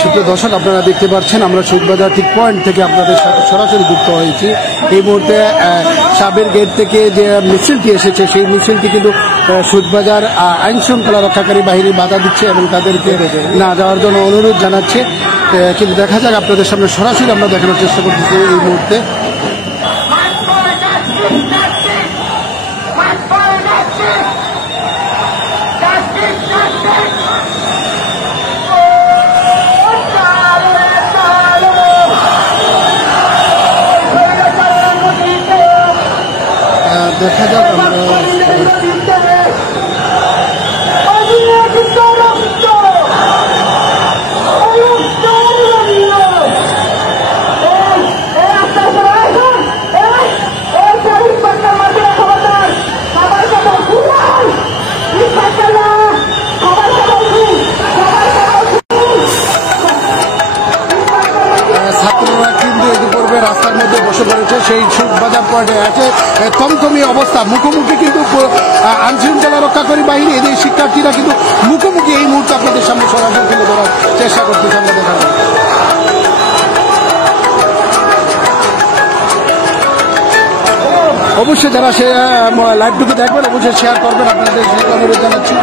সুপ্রিয় দর্শক, আপনারা দেখতে পাচ্ছেন আমরা শহীদবাজার ঠিক পয়েন্ট থেকে আপনাদের সাথে সরাসরি যুক্ত হয়েছি। এই মুহূর্তে সাবের গেট থেকে যে মিছিলটি এসেছে সেই মিছিলটি কিন্তু শহীদবাজার আইন শৃঙ্খলা রক্ষাকারী বাহিনী বাধা দিচ্ছে এবং তাদেরকে না যাওয়ার জন্য অনুরোধ জানাচ্ছে। কিন্তু দেখা যাক, আপনাদের সামনে সরাসরি আমরা দেখানোর চেষ্টা করতেছি এই মুহূর্তে। দেখা যাক আমরা ছাত্ররা কিন্তু ইতিপূর্বে রাস্তার মধ্যে বসে পড়েছে, সেই শহীদবাজার পয়েন্টে আছে থমথমি অবস্থা। মুখোমুখি কিন্তু আইনশৃঙ্খলা রক্ষাকারী বাহিনী, এদের শিক্ষার্থীরা কিন্তু মুখোমুখি এই মুহূর্তে আপনাদের সামনে সরাসরি তুলে ধরার চেষ্টা করতেছে। আমরা দেখা যাবে অবশ্যই যারা সে লাইভটুকু দেখবেন অবশ্যই শেয়ার করবেন, আপনাদের সেই অনুরোধ জানাচ্ছি।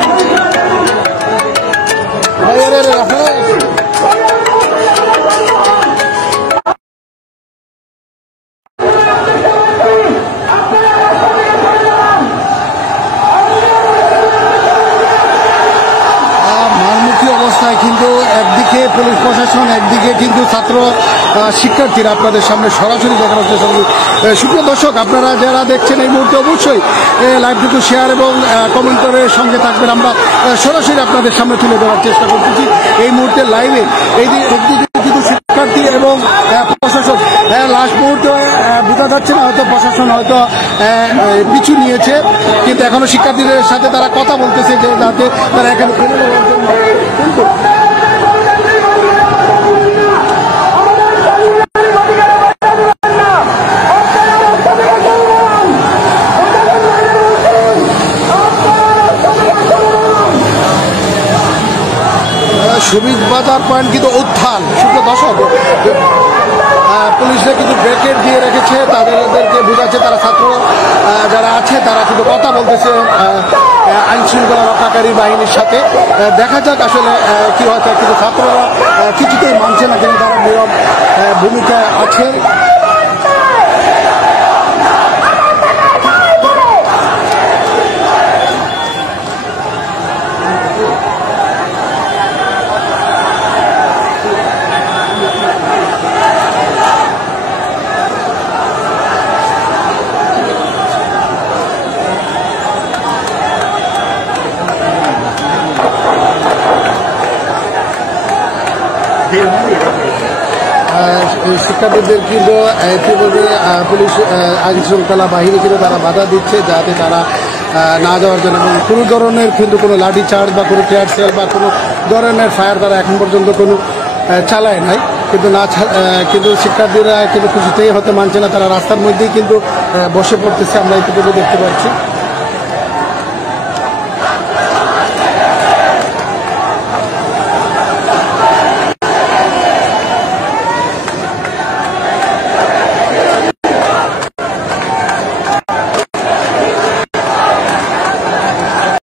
কিন্তু একদিকে পুলিশ প্রশাসন, একদিকে কিন্তু ছাত্র শিক্ষার্থীরা আপনাদের সামনে সরাসরি দেখানোর চেষ্টা করি। সুপ্রিয় দর্শক, আপনারা যারা দেখছেন এই মুহূর্তে অবশ্যই লাইভটুকু শেয়ার এবং কমেন্ট করে সঙ্গে থাকবেন। আমরা সরাসরি আপনাদের সামনে তুলে ধরার চেষ্টা করতেছি এই মুহূর্তে লাইভে। একদিকে কিন্তু শিক্ষার্থী এবং প্রশাসন লাস্ট মুহূর্তে বোঝা যাচ্ছে না, হয়তো প্রশাসন হয়তো পিছু নিয়েছে, কিন্তু এখনো শিক্ষার্থীদের সাথে তারা কথা বলতেছে যে যাতে তারা এখানে ফেলে দেওয়ার জন্য। কিন্তু শহীদবাজার পয়েন্ট কিন্তু উত্থান। সুপ্রিয় দর্শক, পুলিশরা কিন্তু ব্রেকেট দিয়ে রেখেছে, তাদেরকে বোঝাচ্ছে তারা ছাত্র যারা আছে তারা কিন্তু কথা বলতেছে আইন শৃঙ্খলা রক্ষাকারী বাহিনীর সাথে। দেখা যাক আসলে কি হয়তো, কিন্তু ছাত্ররা কিছুতেই মানছে না, কিন্তু তারা নীরব ভূমিকা আছে। শিক্ষার্থীদের কিন্তু ইতিপূর্বে পুলিশ আইন শৃঙ্খলা বাহিনী কিন্তু তারা বাধা দিচ্ছে যাতে তারা না যাওয়ার জন্য, এবং কোনো ধরনের কিন্তু কোনো লাঠি চার্জ বা কোনো টিয়ার সেল বা কোনো ধরনের ফায়ার তারা এখন পর্যন্ত কোনো চালায় নাই। কিন্তু শিক্ষার্থীরা কিন্তু কিছুতেই হতে মানছে না, তারা রাস্তার মধ্যেই কিন্তু বসে পড়তেছে, আমরা ইতিপূর্বে দেখতে পাচ্ছি।